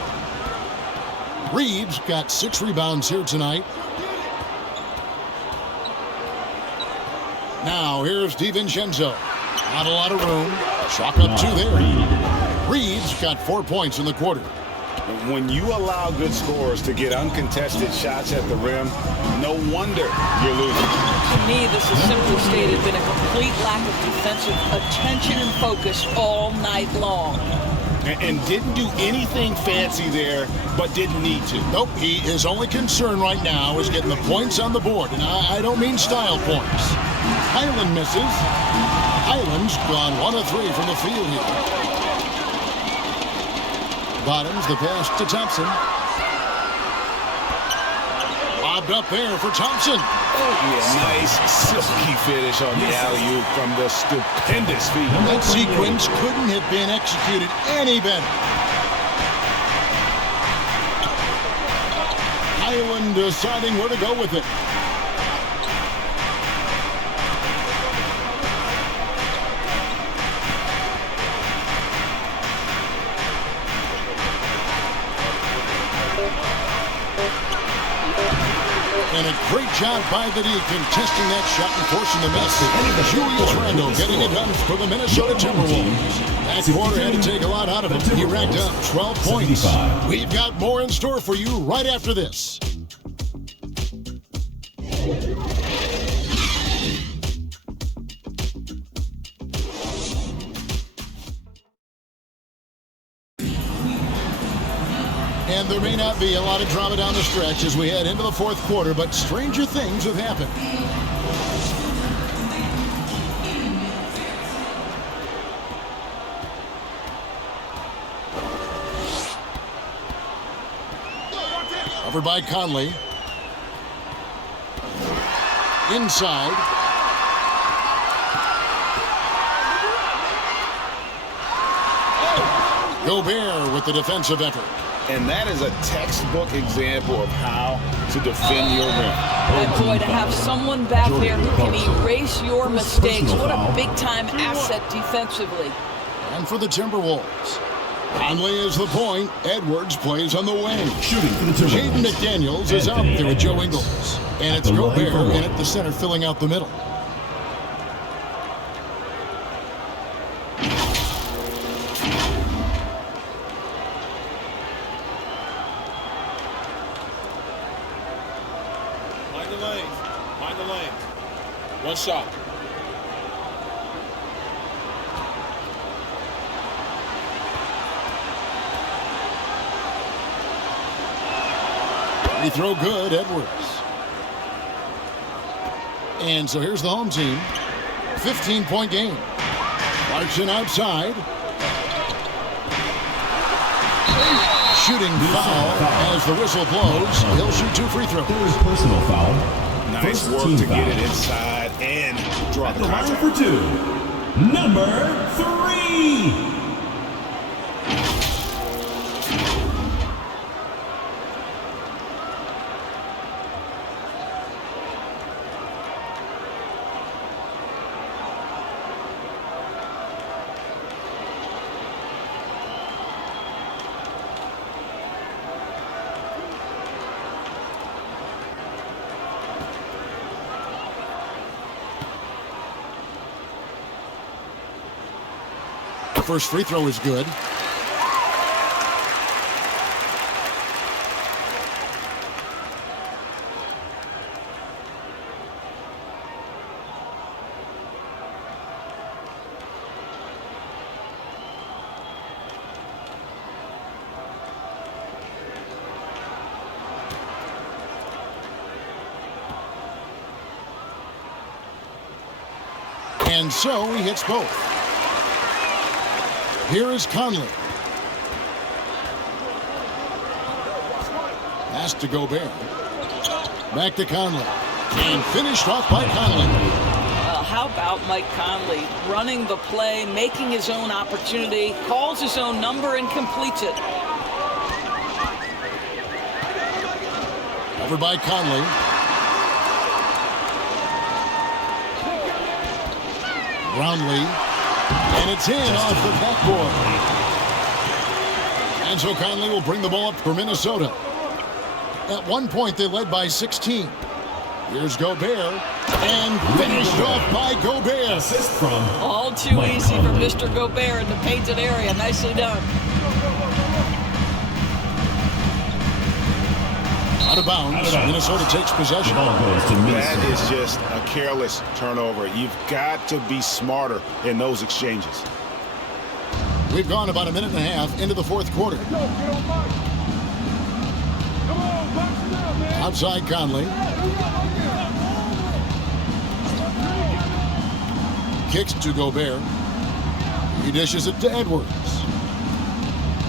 Reed's got 6 rebounds here tonight. Now here's DiVincenzo. Not a lot of room. Chalk up 2 there. Reed's got 4 points in the quarter. When you allow good scorers to get uncontested shots at the rim, no wonder you're losing. To me, this is simply stated been a complete lack of defensive attention and focus all night long. And didn't do anything fancy there, but didn't need to. Nope, his only concern right now is getting the points on the board, and I don't mean style points. Highland misses. Highland's gone 1 of 3 from the field here. Bottoms the pass to Thompson. Lobbed up there for Thompson. Yeah, nice silky finish on the alley-oop from the stupendous feet. That sequence couldn't have been executed any better. Island deciding where to go with it. And a great job by the D contesting that shot and forcing the miss. Julius Randle getting it done for the Minnesota Timberwolves. That quarter had to take a lot out of him. He racked up 12 points. We've got more in store for you right after this. And there may not be a lot of drama down the stretch as we head into the fourth quarter, but stranger things have happened. Covered by Conley. Inside. Gobert with the defensive effort. And that is a textbook example of how to defend your rim. And boy, to have someone back there who can erase your mistakes, what a big-time asset defensively. And for the Timberwolves, Conley is the point. Edwards plays on the wing. Shooting for the Timberwolves. Jaden McDaniels is out there with Joe Ingles. And it's Gobert in at the center, filling out the middle. Mind the lane. One shot. Free throw good, Edwards. And so here's the home team. 15-point game. Clarkson outside. Shooting foul as the whistle blows. He'll shoot 2 free throws. There's personal foul. Nice work to get it inside and draw the line contact. for 2. Number 3. First free throw is good. And so he hits both. Here is Conley. Pass to Gobert. Back to Conley. And finished off by Conley. Well, how about Mike Conley running the play, making his own opportunity, calls his own number, and completes it. Covered by Conley. Brownlee. And it's in off the backboard. And so Conley will bring the ball up for Minnesota. At one point, they led by 16. Here's Gobert. And finished off by Gobert. Assist from all too easy for Mr. Gobert in the painted area. Nicely done. Out of bounds. Minnesota takes possession. That is just a careless turnover. You've got to be smarter in those exchanges. We've gone about a minute and a half into the fourth quarter. Outside Conley. Kicks to Gobert. He dishes it to Edwards.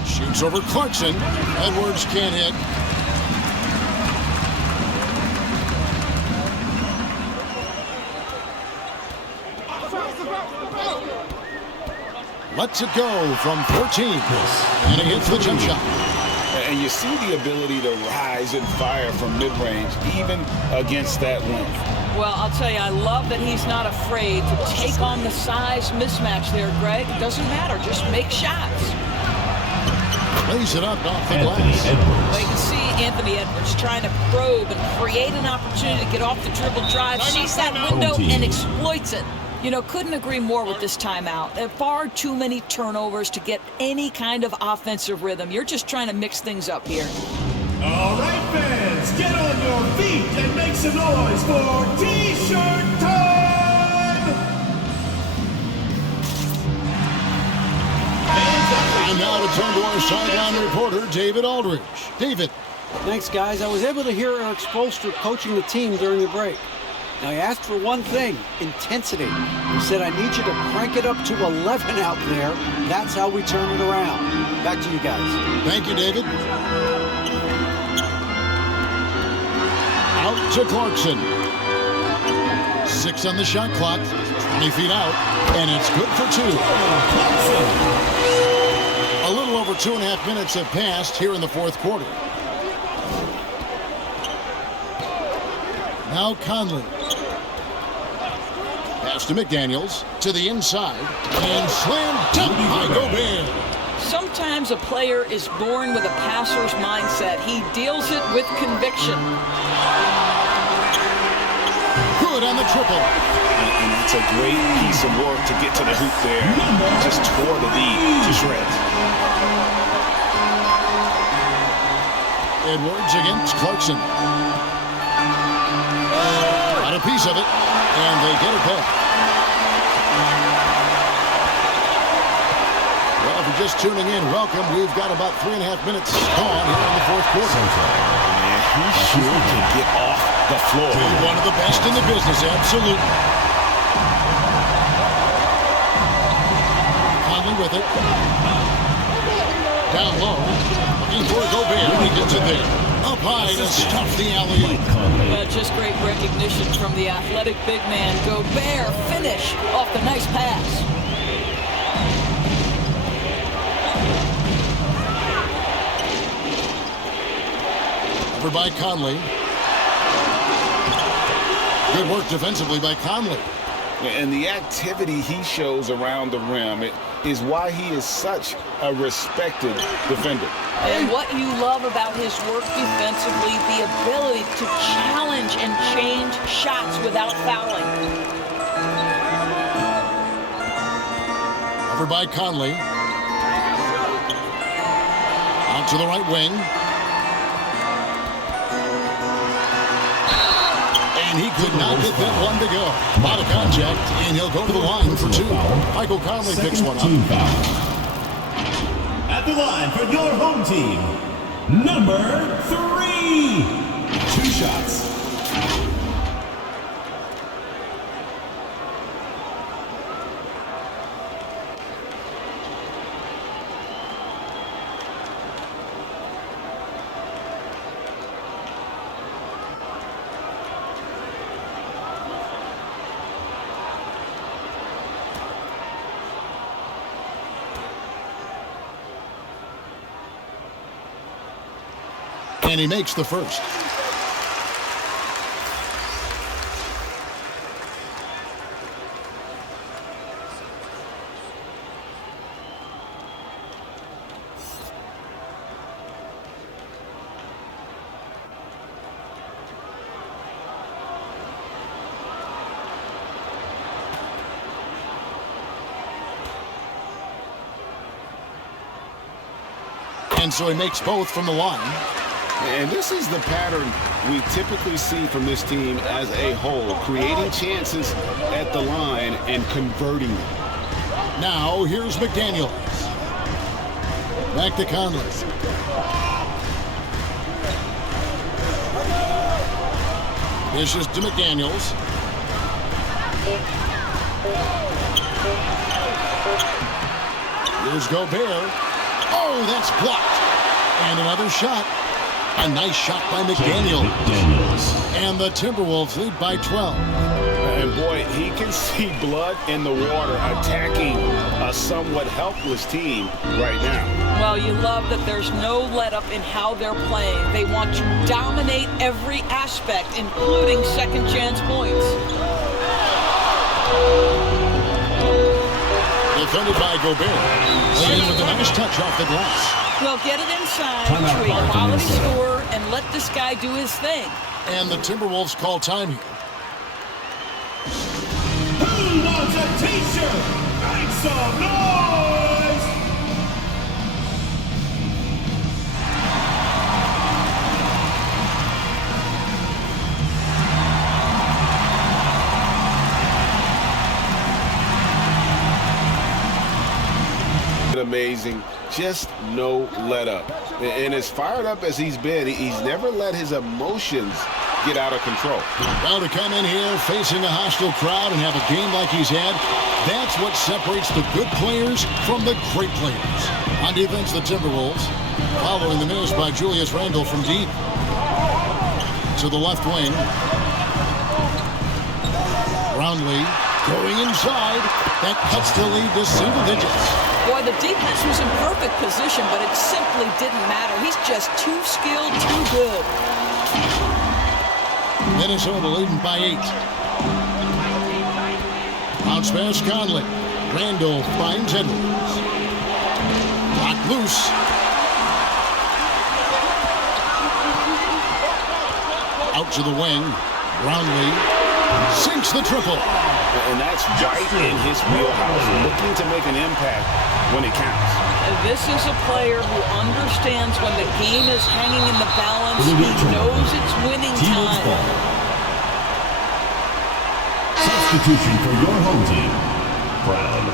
Shoots over Clarkson. Edwards can't hit. Lets it go from 14. And he hits the jump shot. And you see the ability to rise and fire from mid-range, even against that length. Well, I'll tell you, I love that he's not afraid to take on the size mismatch there, Greg. It doesn't matter. Just make shots. Lays it up off the glass. Well, you can see Anthony Edwards trying to probe and create an opportunity to get off the dribble drive, sees that window, and exploits it. You know, couldn't agree more with this timeout. There are far too many turnovers to get any kind of offensive rhythm. You're just trying to mix things up here. All right, fans, get on your feet and make some noise for T-shirt time! And now to turn to our sideline reporter, David Aldridge. David. Thanks, guys. I was able to hear Eric Spoelstra coaching the team during the break. Now, he asked for one thing, intensity. He said, I need you to crank it up to 11 out there. That's how we turn it around. Back to you guys. Thank you, David. Out to Clarkson. 6 on the shot clock. 20 feet out. And it's good for 2. A little over 2.5 minutes have passed here in the fourth quarter. Now Conley. Pass to McDaniels. To the inside. And slam dunk by Gobert. Sometimes a player is born with a passer's mindset. He deals it with conviction. Good on the triple. And that's a great piece of work to get to the hoop there. Just tore the lead to shreds. Edwards against Clarkson. Got a piece of it, and they get it back. Well, if you're just tuning in, welcome. We've got about 3.5 minutes gone here in the fourth quarter. Man, he's sure to get off the floor. One of the best in the business, absolutely. Conley with it. Down low. Looking for Gobert. He gets it there. Up high to stuff the alley-oop. Just great recognition from the athletic big man. Gobert finish off the nice pass. Over by Conley. Good work defensively by Conley. And the activity he shows around the rim is why he is such a respected defender. And what you love about his work defensively, the ability to challenge and change shots without fouling. Over by Conley. Out to the right wing. And he could not get that one to go. A lot of contact, and he'll go to the line for 2. Michael Conley picks one up. At the line for your home team, number 3. 2 shots. And he makes the first. And so he makes both from the line. And this is the pattern we typically see from this team as a whole, creating chances at the line and converting them. Now, here's McDaniels. Back to Conley. Dishes to McDaniels. Here's Gobert. Oh, that's blocked. And another shot. A nice shot by McDaniels. And the Timberwolves lead by 12. And boy, he can see blood in the water attacking a somewhat helpless team right now. Well, you love that there's no let-up in how they're playing. They want to dominate every aspect, including second-chance points. Defended by Gobert. Playing with a nice touch off the glass. Well, get it inside to a quality scorer and let this guy do his thing. And the Timberwolves call time here. Who wants a t-shirt? Make some noise! Amazing, just no let up. And as fired up as he's been, he's never let his emotions get out of control. Well, to come in here facing a hostile crowd and have a game like he's had, that's what separates the good players from the great players. On defense, the Timberwolves, following the miss by Julius Randle from deep. To the left wing. Brownlee going inside. That cuts the lead to single digits. Boy, the defense was in perfect position, but it simply didn't matter. He's just too skilled, too good. Minnesota leading by 8. Bounce pass Conley. Randall finds Edwards. Locked loose. Out to the wing. Brownlee sinks the triple. And that's right in his wheelhouse, looking to make an impact when it counts. This is a player who understands when the game is hanging in the balance. He knows it's winning time. Substitution for your home team. Brown,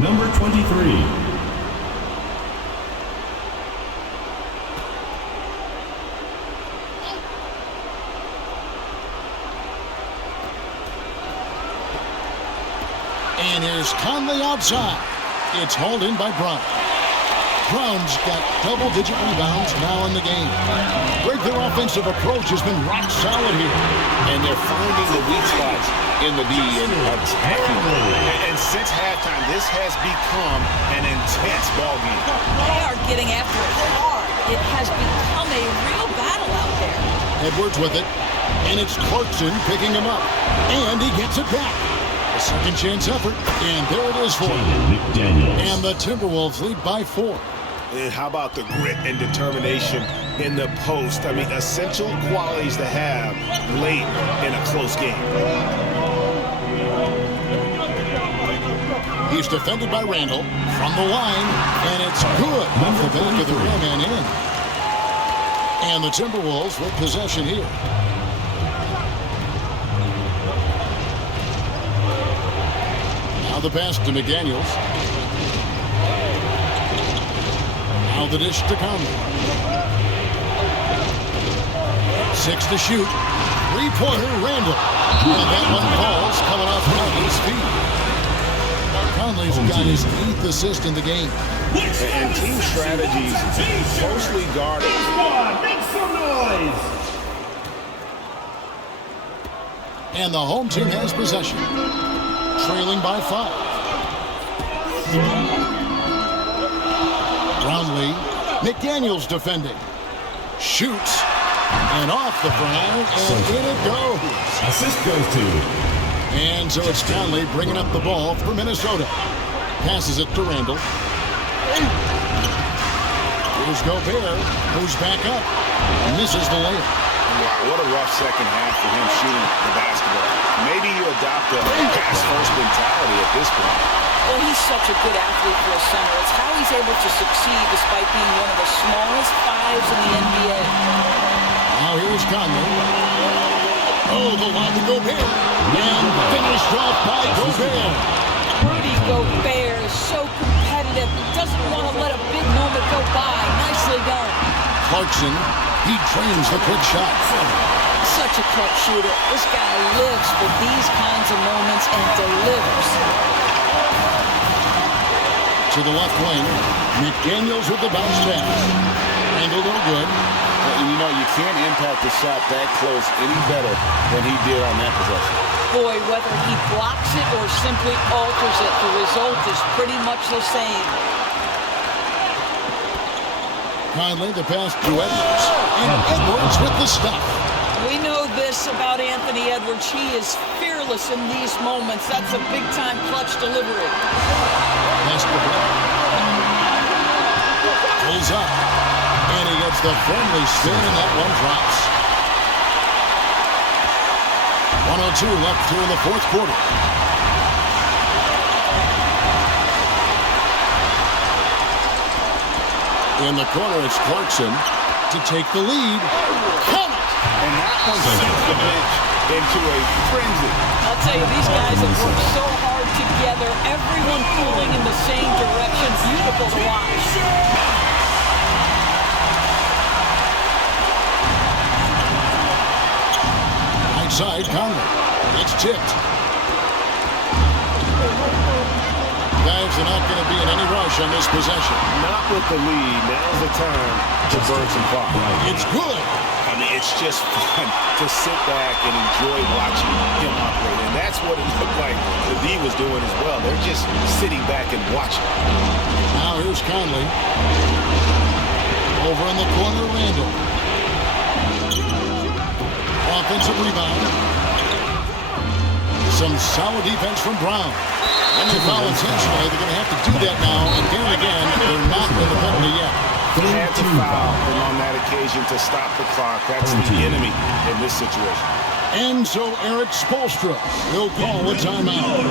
number 23. And here's Conley outside. It's hauled in by Brown. Brown's got double-digit rebounds now in the game. Their offensive approach has been rock solid here. And they're finding the weak spots in the D and attacking. And since halftime, this has become an intense ball game. They are getting after it hard. It has become a real battle out there. Edwards with it. And it's Clarkson picking him up. And he gets it back. A second chance effort, and there it is for him. And the Timberwolves lead by 4. And how about the grit and determination in the post? I mean, essential qualities to have late in a close game. He's defended by Randall from the line, and it's good off the back of the rim and in. And the Timberwolves with possession here. Now the pass to McDaniels. Now the dish to Conley. 6 to shoot. 3-pointer Randall. And that one falls coming off Conley's feet. Conley's got his 8th assist in the game. And team strategies closely guarded. Make some noise! And the home team has possession. Trailing by 5. Brownlee. McDaniels defending. Shoots. And off the ground. And in it goes. Assist goes to. And so it's Conley bringing up the ball for Minnesota. Passes it to Randall. Here's Gobert. Moves back up. Misses the layup. Wow, what a rough second half for him shooting the basketball. Maybe you adopt a pass-first mentality at this point. Well, he's such a good athlete for a center. It's how he's able to succeed despite being one of the smallest 5s in the NBA. Now here's Conley. Oh, the lob to Gobert. And finished off by Gobert. Rudy Gobert is so competitive. Doesn't want to let a big moment go by. Nicely done. Clarkson, he trains the quick shot. Such a clutch shooter. This guy lives for these kinds of moments and delivers. To the left wing, McDaniels with the bounce pass. Randall no good. You know, you can't impact the shot that close any better than he did on that possession. Boy, whether he blocks it or simply alters it, the result is pretty much the same. Kindly the pass to Edwards. And Edwards with the stuff. We know this about Anthony Edwards. He is fearless in these moments. That's a big-time clutch delivery. Pass to Brett. Pulls up. And he gets the friendly spin, and that one drops. 1:02 left here in the fourth quarter. In the corner, it's Clarkson to take the lead. Count it! And that one sends the bench into a frenzy. I'll tell you, these guys have worked so hard together. Everyone pulling in the same direction. Beautiful to watch. Right side, Conley. It's tipped. Guys are not going to be in any rush on this possession. Not with the lead. Now's the time to burn some clock. It's good. I mean, it's just fun to sit back and enjoy watching him operate. And that's what it looked like the D was doing as well. They're just sitting back and watching. Now here's Conley. Over in the corner, Randall. Offensive rebound. Some solid defense from Brown. And they foul intentionally. They're going to have to do that now. Again, they're not in the penalty yet. They had to foul, and on that occasion to stop the clock. That's the enemy in this situation. And so Eric Spoelstra will call a timeout.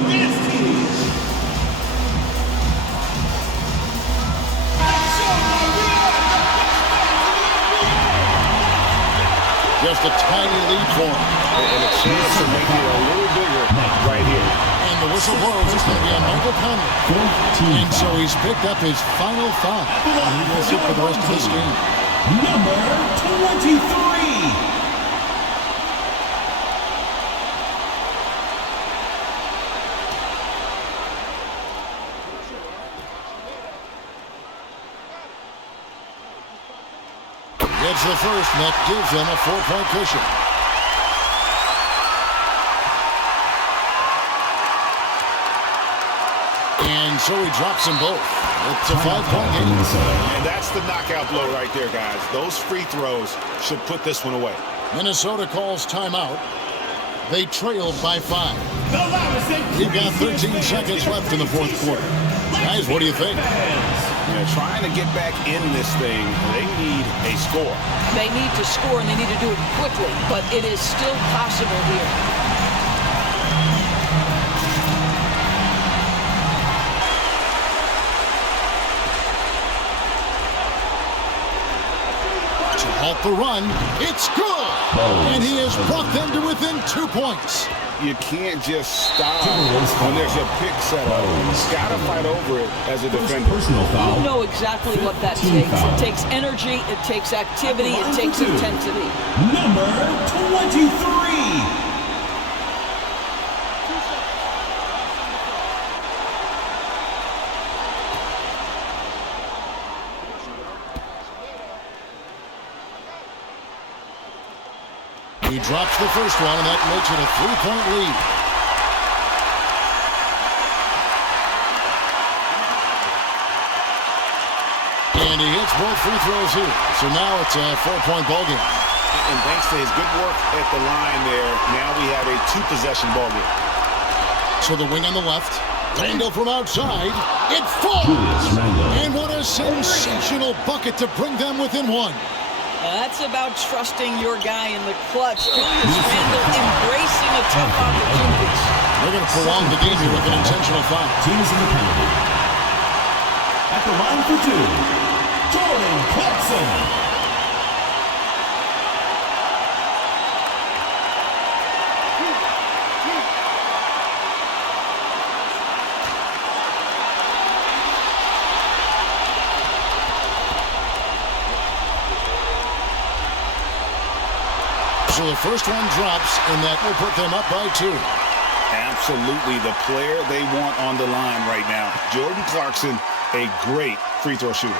Just a tiny lead for him. And a chance to make it a little bigger right here. And the whistle blows. It's going to be on Michael Conley. And so he's picked up his final foul. And he will sit for the rest of this game. Number 23. Gets the first, and that gives them a 4-point cushion. And so he drops them both. It's a 5-point game. And that's the knockout blow right there, guys. Those free throws should put this one away. Minnesota calls timeout. They trailed by 5. We've got 13 seconds left in the fourth quarter. Guys, what do you think? Trying to get back in this thing, they need a score. They need to score, and they need to do it quickly, but it is still possible here. To halt the run, it's good! And he has brought them to within 2 points. You can't just stop when there's a pick set up. You've got to fight over it as a defender. You know exactly what that takes. It takes energy, it takes activity, it takes intensity. Number 23. He drops the first one, and that makes it a 3-point lead. And he hits both free throws here. So now it's a 4-point ball game. And thanks to his good work at the line there, now we have a 2-possession ball game. So the wing on the left. Randall from outside. It falls! And what a sensational bucket to bring them within 1. That's about trusting your guy in the clutch. Julius Randle embracing a tough opportunity. They're going to prolong the game here with an intentional foul. Team is in the penalty. At the line for 2, Jordan Clarkson. So the first one drops, and that will put them up by 2. Absolutely the player they want on the line right now. Jordan Clarkson, a great free throw shooter.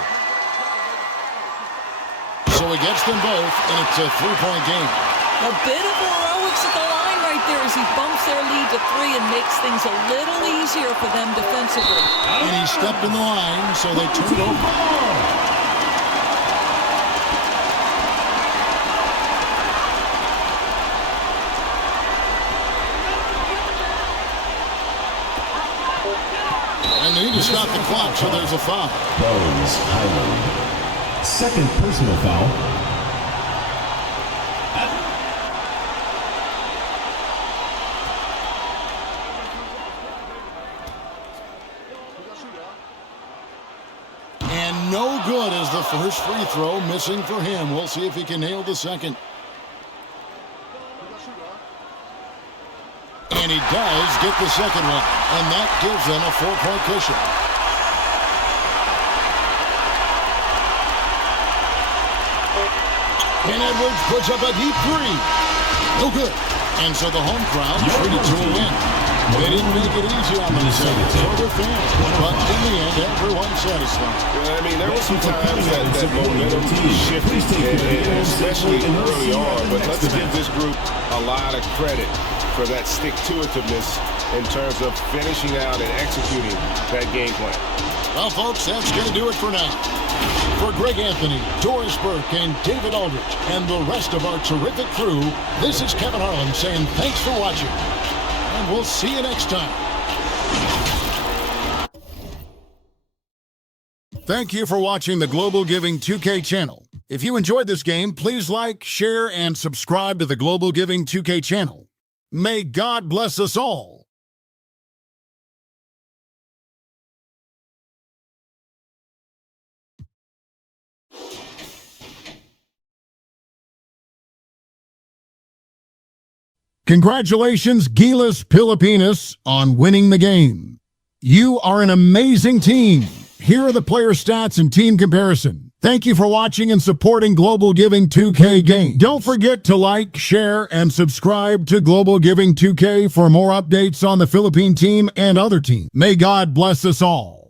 So he gets them both, and it's a 3-point game. A bit of heroics at the line right there. here as he bumps their lead to 3 and makes things a little easier for them defensively. And he stepped in the line, so they turn it over. And they need to stop the clock, so there's a foul. Rose Highland. Second personal foul. And no good as the first free throw missing for him. We'll see if he can nail the second. And he does get the second one, and that gives them a 4-point cushion. And Edwards puts up a deep 3. No good. And so the home crowd treated to a win. They didn't make it easy on themselves or their fans, but in the end, everyone's satisfied. Yeah, I mean, there were some times that momentum shifted, and especially early on, but let's give this group a lot of credit for that stick-to-itiveness in terms of finishing out and executing that game plan. Well, folks, that's going to do it for now. For Greg Anthony, Doris Burke, and David Aldrich, and the rest of our terrific crew, this is Kevin Harlan saying thanks for watching, and we'll see you next time. Thank you for watching the Global Giving 2K channel. If you enjoyed this game, please like, share, and subscribe to the Global Giving 2K channel. May God bless us all. Congratulations, GILAS Pilipinas, on winning the game. You are an amazing team. Here are the player stats and team comparison. Thank you for watching and supporting Global Giving 2K Game. Don't forget to like, share, and subscribe to Global Giving 2K for more updates on the Philippine team and other teams. May God bless us all.